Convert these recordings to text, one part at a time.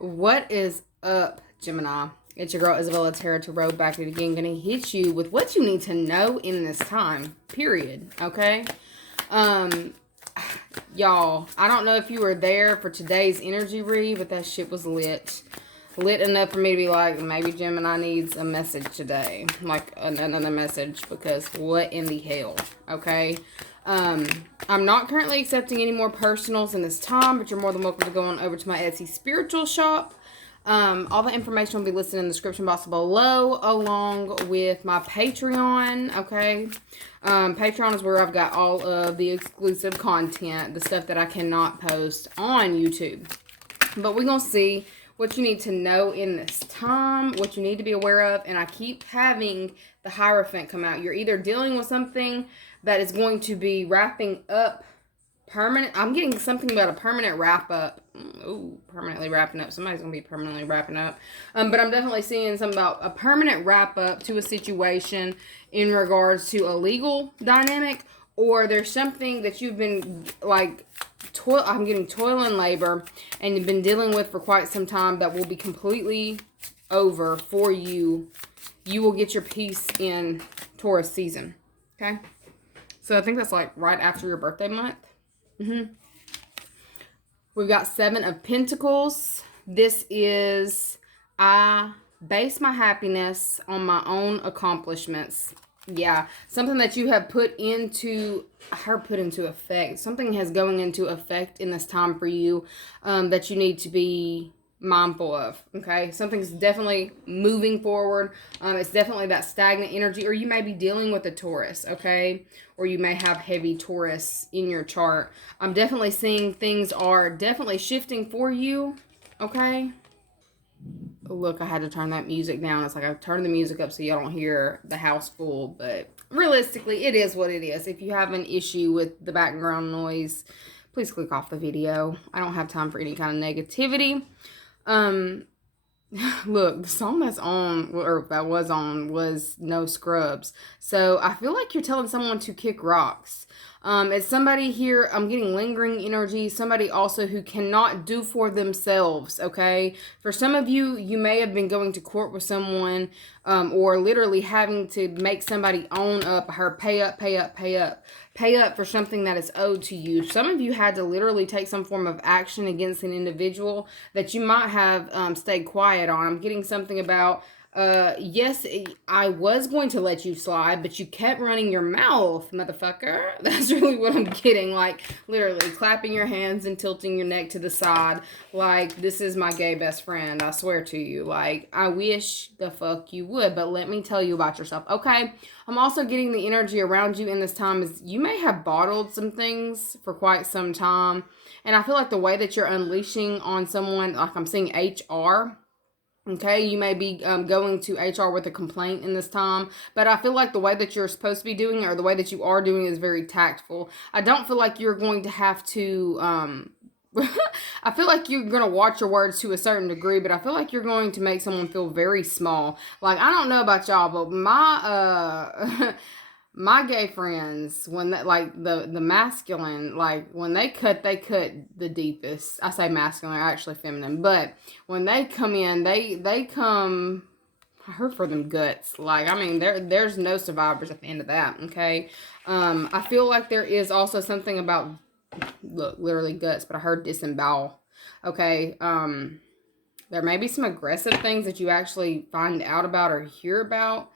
What is up, Gemini? It's your girl, isabellaTtarot, back at it again. Gonna hit you with what you need to know in this time, period, okay? Y'all, I don't know if you were there for today's energy read, but that shit was lit. Lit enough for me to be like, maybe Gemini needs a message today. Like, another message, because what in the hell, okay? I'm not currently accepting any more personals in this time, but you're more than welcome to go on over to my Etsy spiritual shop. All the information will be listed in the description box below, along with my Patreon, okay? Patreon is where I've got all of the exclusive content, the stuff that I cannot post on YouTube. But we're going to see what you need to know in this time, what you need to be aware of, and I keep having the Hierophant come out. You're either dealing with something that is going to be wrapping up permanent. I'm getting something about a permanent wrap up. Ooh, permanently wrapping up. Somebody's going to be permanently wrapping up. But I'm definitely seeing something about a permanent wrap up to a situation in regards to a legal dynamic, or there's something that you've been like, I'm getting toil and labor, and you've been dealing with for quite some time that will be completely over for you. You will get your peace in Taurus season. Okay? So I think that's like right after your birthday month. We've got 7 of Pentacles. This is, I base my happiness on my own accomplishments. Yeah, something that you have put into effect. Something has going into effect in this time for you that you need to be mindful of, okay? Something's definitely moving forward. It's definitely that stagnant energy, or you may be dealing with a Taurus, okay? Or you may have heavy Taurus in your chart. I'm definitely seeing things are definitely shifting for you, okay? Look, I had to turn that music down. It's like I've turned the music up so y'all don't hear the house full, but realistically, it is what it is. If you have an issue with the background noise, please click off the video. I don't have time for any kind of negativity. Look, the song that's on, or that was on, was No Scrubs. So I feel like you're telling someone to kick rocks. It's somebody here, I'm getting lingering energy, somebody also who cannot do for themselves, okay? For some of you, you may have been going to court with someone, or literally having to make somebody own up, or pay up for something that is owed to you. Some of you had to literally take some form of action against an individual that you might have stayed quiet on. I'm getting something about, yes, I was going to let you slide, but you kept running your mouth, motherfucker. That's really what I'm getting. Like, literally clapping your hands and tilting your neck to the side. Like, this is my gay best friend, I swear to you. Like, I wish the fuck you would, but let me tell you about yourself, okay? I'm also getting the energy around you in this time is you may have bottled some things for quite some time. And I feel like the way that you're unleashing on someone, like I'm seeing HR, okay, you may be going to HR with a complaint in this time, but I feel like the way that you're supposed to be doing it, or the way that you are doing it, is very tactful. I don't feel like you're going to have to, I feel like you're going to watch your words to a certain degree, but I feel like you're going to make someone feel very small. Like, I don't know about y'all, but my, my gay friends, when that, like, the masculine, like, when they cut the deepest. I say masculine, they're actually feminine, but when they come in, they come, I heard for them guts. Like, I mean, there's no survivors at the end of that, okay? I feel like there is also something about, look, literally guts, but I heard disembowel, okay? There may be some aggressive things that you actually find out about or hear about,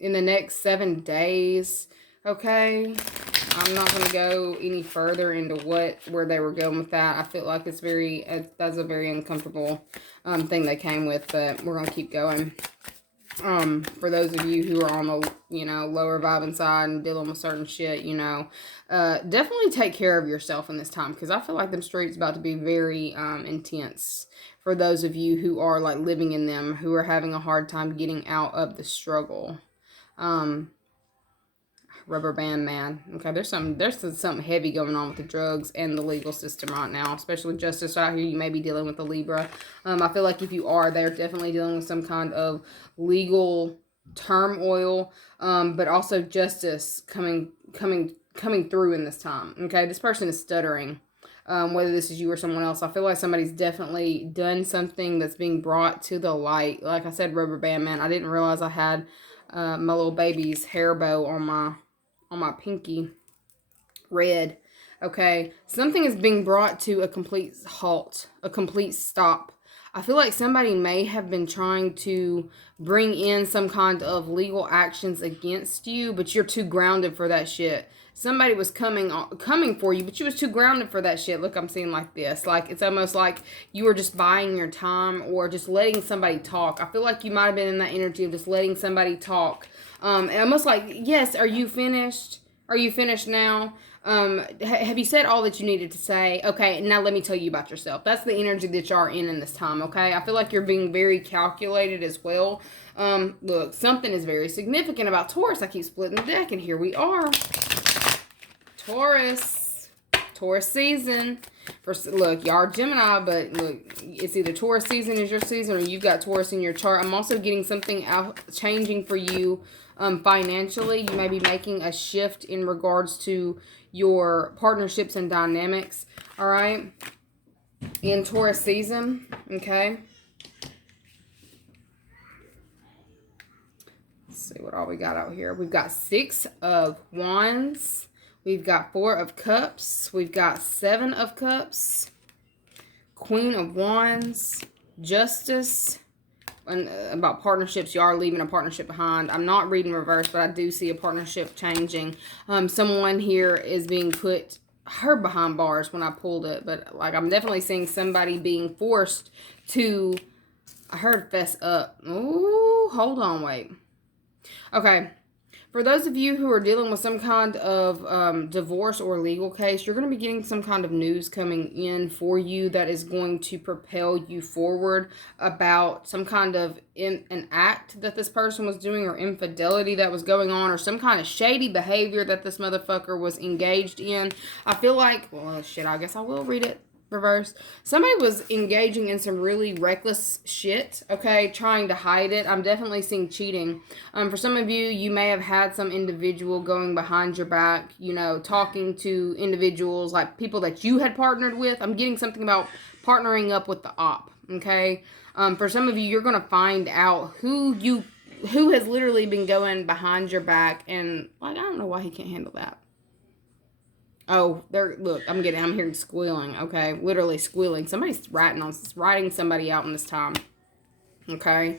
in the next 7 days, okay? I'm not going to go any further into where they were going with that. I feel like that's a very uncomfortable thing they came with, but we're going to keep going. For those of you who are on the, lower vibing side and dealing with certain shit, definitely take care of yourself in this time, because I feel like them streets about to be very intense for those of you who are like living in them, who are having a hard time getting out of the struggle. Rubber band man. Okay, there's something heavy going on with the drugs and the legal system right now, especially justice out here. You may be dealing with a Libra. I feel like if you are, they're definitely dealing with some kind of legal turmoil, but also justice coming through in this time. Okay, this person is stuttering. whether this is you or someone else. I feel like somebody's definitely done something that's being brought to the light. Like I said, rubber band man. I didn't realize I had my little baby's hair bow on my pinky red. Okay, something is being brought to a complete halt, a complete stop. I feel like somebody may have been trying to bring in some kind of legal actions against you, but you're too grounded for that shit. Somebody was coming for you, but you was too grounded for that shit. Look, I'm seeing like this. Like, it's almost like you were just buying your time or just letting somebody talk. I feel like you might have been in that energy of just letting somebody talk. Almost like, yes, are you finished? Are you finished now? Have you said all that you needed to say? Okay, now let me tell you about yourself. That's the energy that you are in this time, okay? I feel like you're being very calculated as well. Look, something is very significant about Taurus. I keep splitting the deck, and here we are. Taurus season. Look, y'all are Gemini, but look, it's either Taurus season is your season or you've got Taurus in your chart. I'm also getting something out changing for you financially. You may be making a shift in regards to your partnerships and dynamics, all right, in Taurus season, okay? Let's see what all we got out here. We've got 6 of Wands. We've got 4 of Cups. We've got 7 of Cups. Queen of Wands. Justice. And about partnerships, you are leaving a partnership behind. I'm not reading reverse, but I do see a partnership changing. Someone here is being put, I heard behind bars when I pulled it, but like I'm definitely seeing somebody being forced to, I heard fess up. Ooh, hold on, wait. Okay. For those of you who are dealing with some kind of divorce or legal case, you're going to be getting some kind of news coming in for you that is going to propel you forward about some kind of an act that this person was doing or infidelity that was going on or some kind of shady behavior that this motherfucker was engaged in. I feel like, well, shit, I guess I will read it reverse. Somebody was engaging in some really reckless shit, okay, trying to hide it. I'm definitely seeing cheating. For some of you, you may have had some individual going behind your back, you know, talking to individuals, like people that you had partnered with. I'm getting something about partnering up with the op, okay? For some of you, you're going to find out who has literally been going behind your back, and like, I don't know why he can't handle that. Oh, there! Look, I'm hearing squealing. Okay, literally squealing. Somebody's writing somebody out in this time. Okay.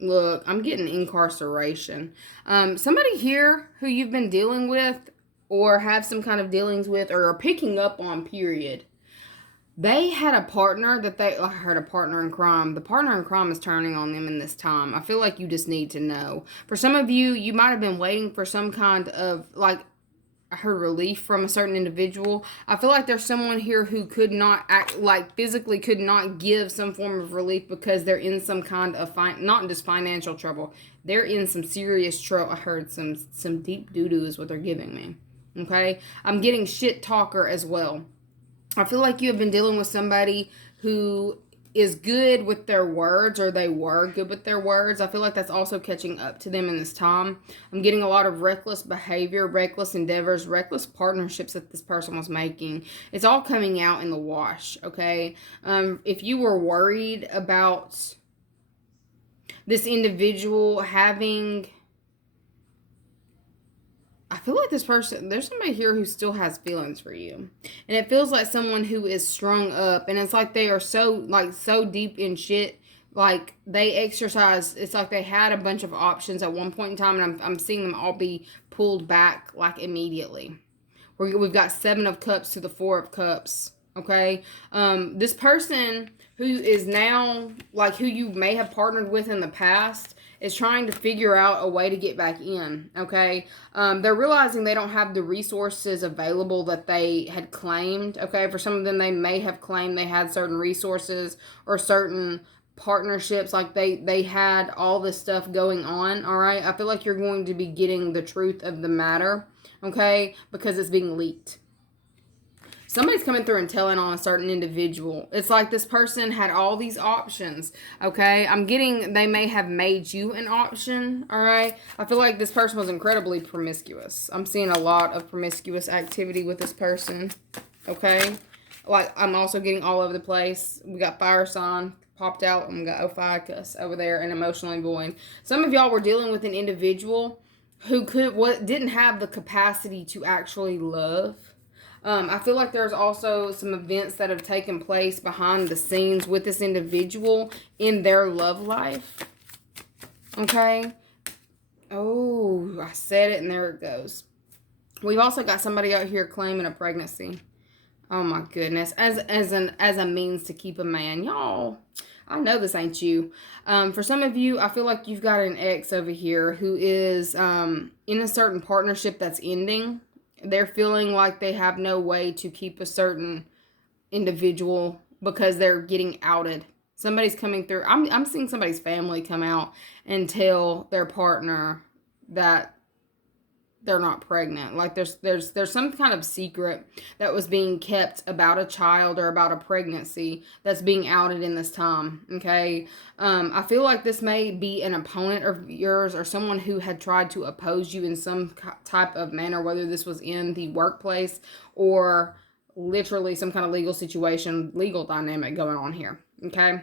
Look, I'm getting incarceration. Somebody here who you've been dealing with, or have some kind of dealings with, or are picking up on. Period. They had a partner that I heard a partner in crime. The partner in crime is turning on them in this time. I feel like you just need to know. For some of you, you might have been waiting for some kind of, like, I heard relief from a certain individual. I feel like there's someone here who could not act, like, physically could not give some form of relief because they're in some kind of, not just financial trouble. They're in some serious trouble. I heard some deep doo-doo is what they're giving me. Okay? I'm getting shit talker as well. I feel like you have been dealing with somebody who is good with their words, or they were good with their words. I feel like that's also catching up to them in this time. I'm getting a lot of reckless behavior, reckless endeavors, reckless partnerships that this person was making. It's all coming out in the wash, okay? If you were worried about this individual having... I feel like this person, there's somebody here who still has feelings for you. And it feels like someone who is strung up. And it's like they are so deep in shit. Like they exercise, it's like they had a bunch of options at one point in time. And I'm seeing them all be pulled back like immediately. We've got 7 of Cups to the 4 of Cups. Okay. This person who is now, like who you may have partnered with in the past, is trying to figure out a way to get back in, okay? They're realizing they don't have the resources available that they had claimed, okay? For some of them, they may have claimed they had certain resources or certain partnerships, like they had all this stuff going on, all right? I feel like you're going to be getting the truth of the matter, okay? Because it's being leaked. Somebody's coming through and telling on a certain individual. It's like this person had all these options, okay? I'm getting they may have made you an option, all right? I feel like this person was incredibly promiscuous. I'm seeing a lot of promiscuous activity with this person, okay? Like, I'm also getting all over the place. We got fire sign popped out, and we got Ophiuchus over there and emotionally void. Some of y'all were dealing with an individual who didn't have the capacity to actually love. I feel like there's also some events that have taken place behind the scenes with this individual in their love life. Okay? Oh, I said it and there it goes. We've also got somebody out here claiming a pregnancy. Oh my goodness. As a means to keep a man. Y'all, I know this ain't you. For some of you, I feel like you've got an ex over here who is in a certain partnership that's ending. They're feeling like they have no way to keep a certain individual because they're getting outed. Somebody's coming through. I'm seeing somebody's family come out and tell their partner that they're not pregnant. Like there's some kind of secret that was being kept about a child or about a pregnancy that's being outed in this time. Okay. I feel like this may be an opponent of yours or someone who had tried to oppose you in some type of manner, whether this was in the workplace or literally some kind of legal situation, legal dynamic going on here. Okay.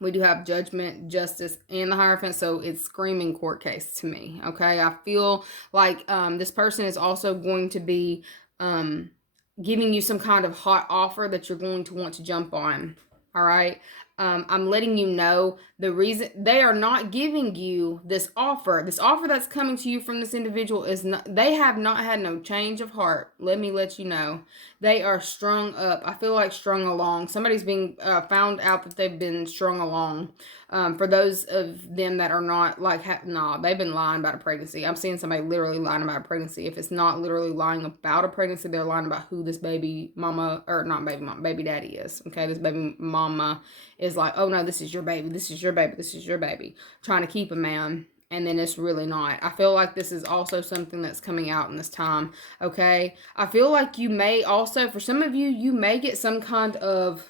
We do have judgment, justice, and the Hierophant, so it's screaming court case to me, okay? I feel like this person is also going to be giving you some kind of hot offer that you're going to want to jump on, all right? I'm letting you know the reason they are not giving you this offer that's coming to you from this individual is not, they have not had no change of heart. Let me let you know. They are strung up. I feel like strung along. Somebody's being found out that they've been strung along. For those of them that are not like, they've been lying about a pregnancy. I'm seeing somebody literally lying about a pregnancy. If it's not literally lying about a pregnancy, they're lying about who this baby mama, or not baby mama, baby daddy is. Okay, this baby mama is like, oh no, this is your baby, this is your baby, this is your baby, trying to keep a man, and then it's really not. I feel like this is also something that's coming out in this time, okay? I feel like you may also, for some of you, you may get some kind of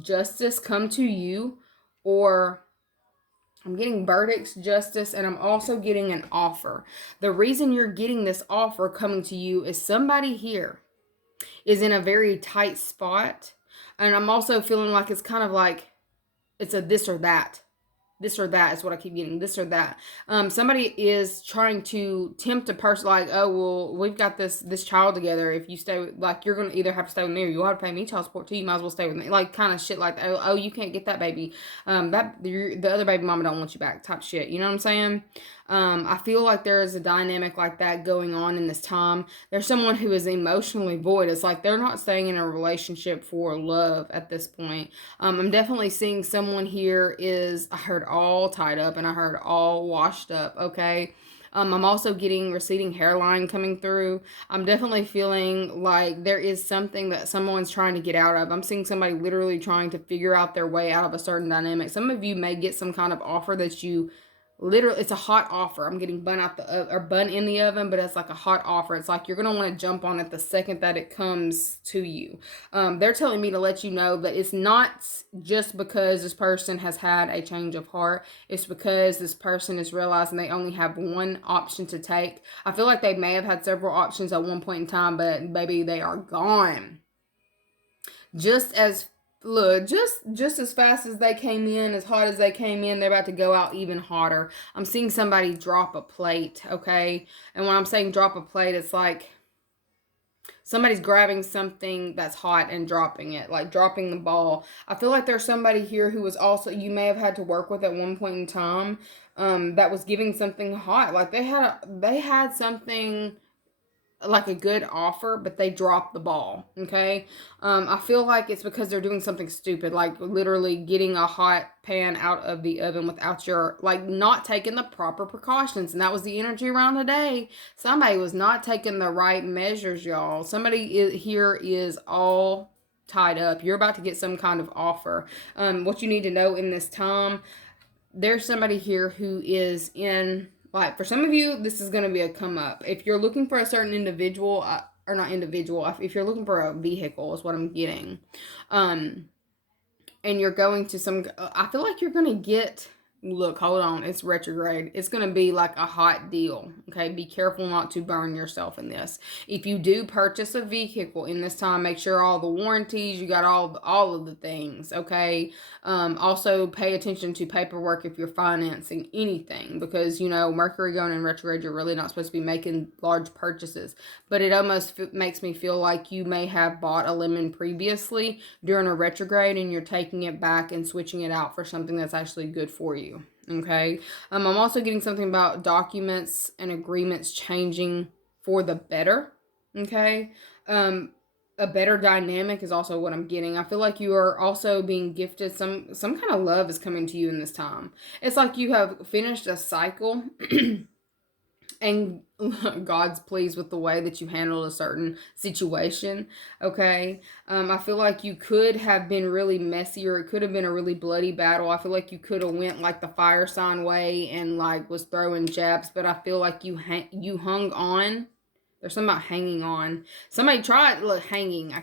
justice come to you, or I'm getting verdicts, justice, and I'm also getting an offer. The reason you're getting this offer coming to you is somebody here is in a very tight spot, and I'm also feeling like it's kind of like, it's a this or that. This or that is what I keep getting. This or that. Somebody is trying to tempt a person like, oh, well, we've got this child together. If you stay with, like, you're going to either have to stay with me or you'll have to pay me child support too. You might as well stay with me. Like, kind of shit like that. Oh, you can't get that baby. The other baby mama don't want you back type shit. You know what I'm saying? I feel like there is a dynamic like that going on in this time. There's someone who is emotionally void. It's like they're not staying in a relationship for love at this point. I'm definitely seeing someone here is, I heard all tied up and I heard all washed up, okay? I'm also getting receding hairline coming through. I'm definitely feeling like there is something that someone's trying to get out of. I'm seeing somebody literally trying to figure out their way out of a certain dynamic. Some of you may get some kind of offer that you literally, it's a hot offer. I'm getting bun in the oven, but it's like a hot offer. It's like you're gonna want to jump on it the second that it comes to you. They're telling me to let you know that it's not just because this person has had a change of heart. It's because this person is realizing they only have one option to take. I feel like they may have had several options at one point in time, but baby, they are gone. Just as fast as they came in, as hot as they came in, they're about to go out even hotter. I'm seeing somebody drop a plate, okay? And when I'm saying drop a plate, it's like somebody's grabbing something that's hot and dropping it, like dropping the ball. I feel like there's somebody here who was also, you may have had to work with at one point in time, that was giving something hot. Like they had something like a good offer, but they dropped the ball, okay? I feel like it's because they're doing something stupid, like literally getting a hot pan out of the oven without not taking the proper precautions, and that was the energy around today. Somebody was not taking the right measures, y'all. Somebody here is all tied up. You're about to get some kind of offer. What you need to know in this time, there's somebody here who is in, like, for some of you, this is going to be a come up. If you're looking for a certain individual, or not individual, if you're looking for a vehicle is what I'm getting. And you're going to I feel like you're going to get, look, hold on, it's retrograde. It's going to be like a hot deal. Okay, be careful not to burn yourself in this. If you do purchase a vehicle in this time, make sure all the warranties, you got all of the things. Okay, also pay attention to paperwork if you're financing anything, because Mercury going in retrograde, you're really not supposed to be making large purchases. But it almost makes me feel like you may have bought a lemon previously during a retrograde, and you're taking it back and switching it out for something that's actually good for you. Okay. I'm also getting something about documents and agreements changing for the better. Okay. A better dynamic is also what I'm getting. I feel like you are also being gifted some kind of love is coming to you in this time. It's like you have finished a cycle and God's pleased with the way that you handled a certain situation. Okay. I feel like you could have been really messy, or it could have been a really bloody battle. I feel like you could have went like the fire sign way and like was throwing jabs, but I feel like you hung on. There's something about hanging on. Somebody tried, look, hanging.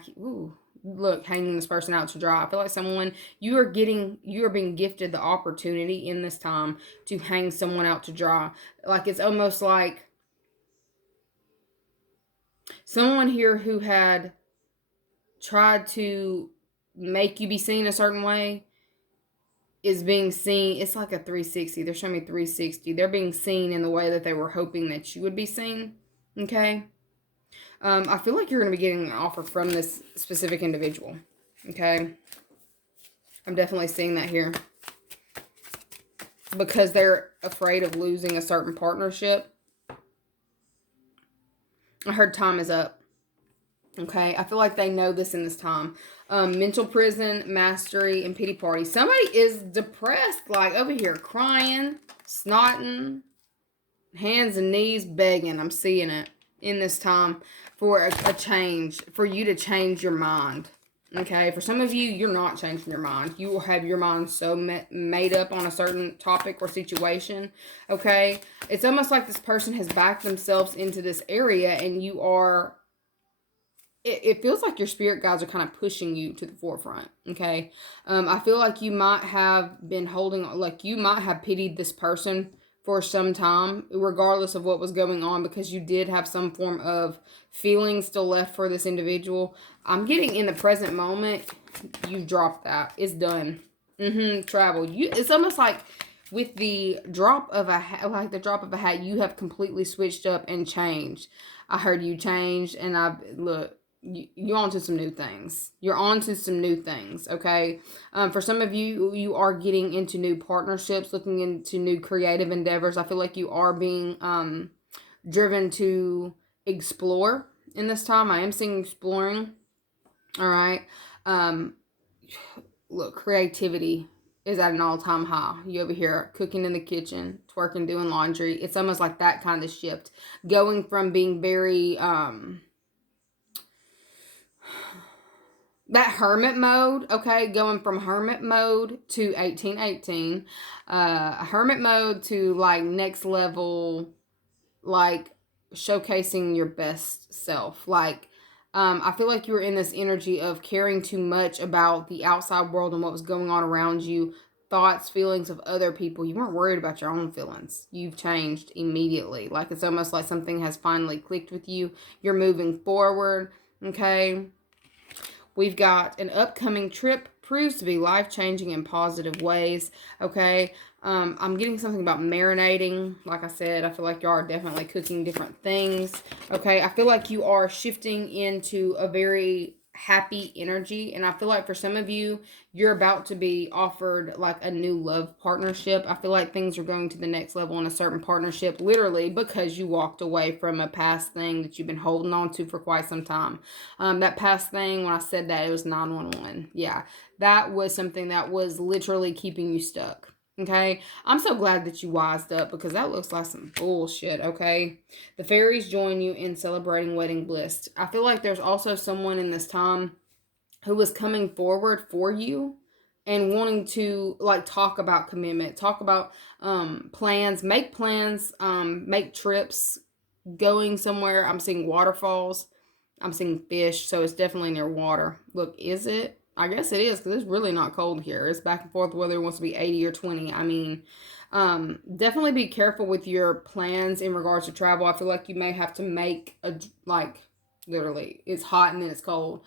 Hanging this person out to dry. I feel like you are being gifted the opportunity in this time to hang someone out to dry. Like, it's almost like someone here who had tried to make you be seen a certain way is being seen. It's like a 360. They're showing me 360. They're being seen in the way that they were hoping that you would be seen. Okay. I feel like you're going to be getting an offer from this specific individual. Okay. I'm definitely seeing that here. Because they're afraid of losing a certain partnership. I heard time is up. Okay. I feel like they know this in this time. Mental prison, mastery, and pity party. Somebody is depressed, like over here crying, snotting, hands and knees begging. I'm seeing it in this time for a change, for you to change your mind. Okay, for some of you, you're not changing your mind. You will have your mind so made up on a certain topic or situation. Okay, it's almost like this person has backed themselves into this area, and you are. It feels like your spirit guides are kind of pushing you to the forefront. Okay, I feel like you might have been you might have pitied this person for some time, regardless of what was going on, because you did have some form of feeling still left for this individual. I'm getting in the present moment, you've dropped that. It's done. Travel. It's almost like with the drop of a hat, you have completely switched up and changed. I heard you changed, and you're on to some new things. You're on to some new things, okay? For some of you, you are getting into new partnerships, looking into new creative endeavors. I feel like you are being driven to explore in this time. I am seeing exploring, all right? Look, creativity is at an all-time high. You over here cooking in the kitchen, twerking, doing laundry. It's almost like that kind of shift. Going from being very... that hermit mode, okay, going from hermit mode to 1818, hermit mode to like next level, like showcasing your best self. Like, I feel like you were in this energy of caring too much about the outside world and what was going on around you, thoughts, feelings of other people. You weren't worried about your own feelings. You've changed immediately. Like, it's almost like something has finally clicked with you. You're moving forward, okay? We've got an upcoming trip, proves to be life-changing in positive ways, okay? I'm getting something about marinating. Like I said, I feel like you are definitely cooking different things, okay? I feel like you are shifting into a very happy energy, and I feel like for some of you, you're about to be offered like a new love partnership. I feel like things are going to the next level in a certain partnership, literally because you walked away from a past thing that you've been holding on to for quite some time. That past thing, when I said that, it was 911. Yeah, that was something that was literally keeping you stuck. Okay, I'm so glad that you wised up, because that looks like some bullshit, okay? The fairies join you in celebrating wedding bliss. I feel like there's also someone in this time who was coming forward for you and wanting to like talk about commitment, talk about plans, make plans, make trips, going somewhere. I'm seeing waterfalls. I'm seeing fish, so it's definitely near water. Look, is it? I guess it is, because it's really not cold here. It's back and forth whether it wants to be 80 or 20. I mean, definitely be careful with your plans in regards to travel. I feel like you may have to make literally, it's hot and then it's cold.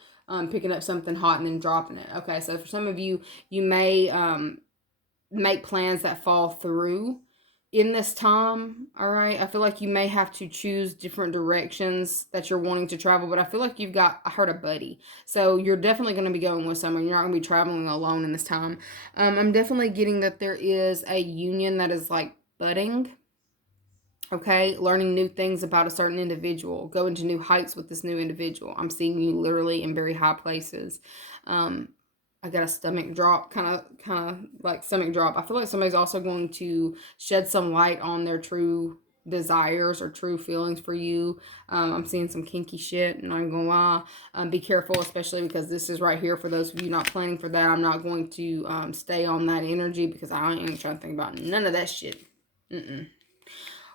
Picking up something hot and then dropping it. Okay, so for some of you, you may make plans that fall through in this time. All right, I feel like you may have to choose different directions that you're wanting to travel, but I feel like I heard a buddy, so you're definitely going to be going with someone. You're not going to be traveling alone in this time. I'm definitely getting that there is a union that is like budding. Okay, learning new things about a certain individual, going to new heights with this new individual. I'm seeing you literally in very high places. I got a stomach drop, kind of like stomach drop. I feel like somebody's also going to shed some light on their true desires or true feelings for you. I'm seeing some kinky shit, and I'm gonna lie. Be careful, especially because this is right here for those of you not planning for that. I'm not going to stay on that energy because I ain't trying to think about none of that shit.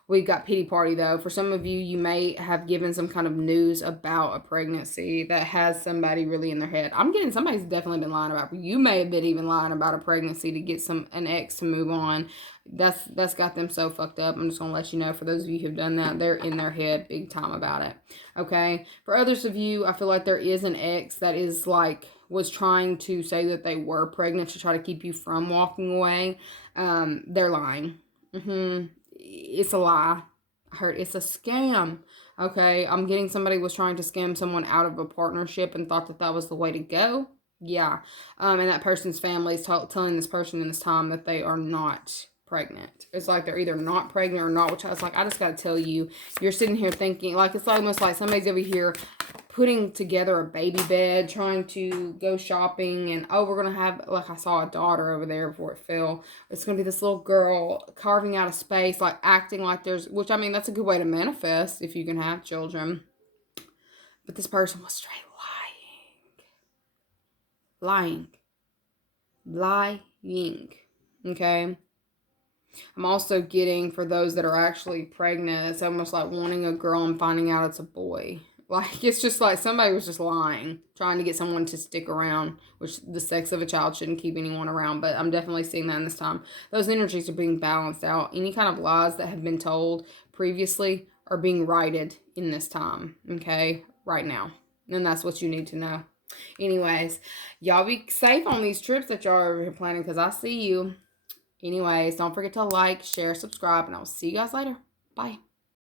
We got pity party though. For some of you, you may have given some kind of news about a pregnancy that has somebody really in their head. I'm getting somebody's definitely been lying about. You may have been even lying about a pregnancy to get an ex to move on. That's got them so fucked up. I'm just gonna let you know. For those of you who've done that, they're in their head big time about it. Okay. For others of you, I feel like there is an ex that is was trying to say that they were pregnant to try to keep you from walking away. They're lying. It's a lie. I heard it's a scam. Okay, I'm getting somebody was trying to scam someone out of a partnership and thought that was the way to go. Yeah. And that person's family is telling this person in this time that they are not pregnant. It's like they're either not pregnant or not, which I was like, I just got to tell you, you're sitting here thinking, like, it's almost like somebody's over here putting together a baby bed, trying to go shopping, and we're going to have, like, I saw a daughter over there before it fell. It's going to be this little girl carving out a space, like, acting like which, I mean, that's a good way to manifest if you can have children. But this person was straight lying. Okay? I'm also getting, for those that are actually pregnant, it's almost like wanting a girl and finding out it's a boy. Like, it's just like somebody was just lying, trying to get someone to stick around, which the sex of a child shouldn't keep anyone around, but I'm definitely seeing that in this time. Those energies are being balanced out. Any kind of lies that have been told previously are being righted in this time, okay, right now. And that's what you need to know. Anyways, y'all be safe on these trips that y'all are planning, because I see you. Anyways, don't forget to like, share, subscribe, and I'll see you guys later. Bye.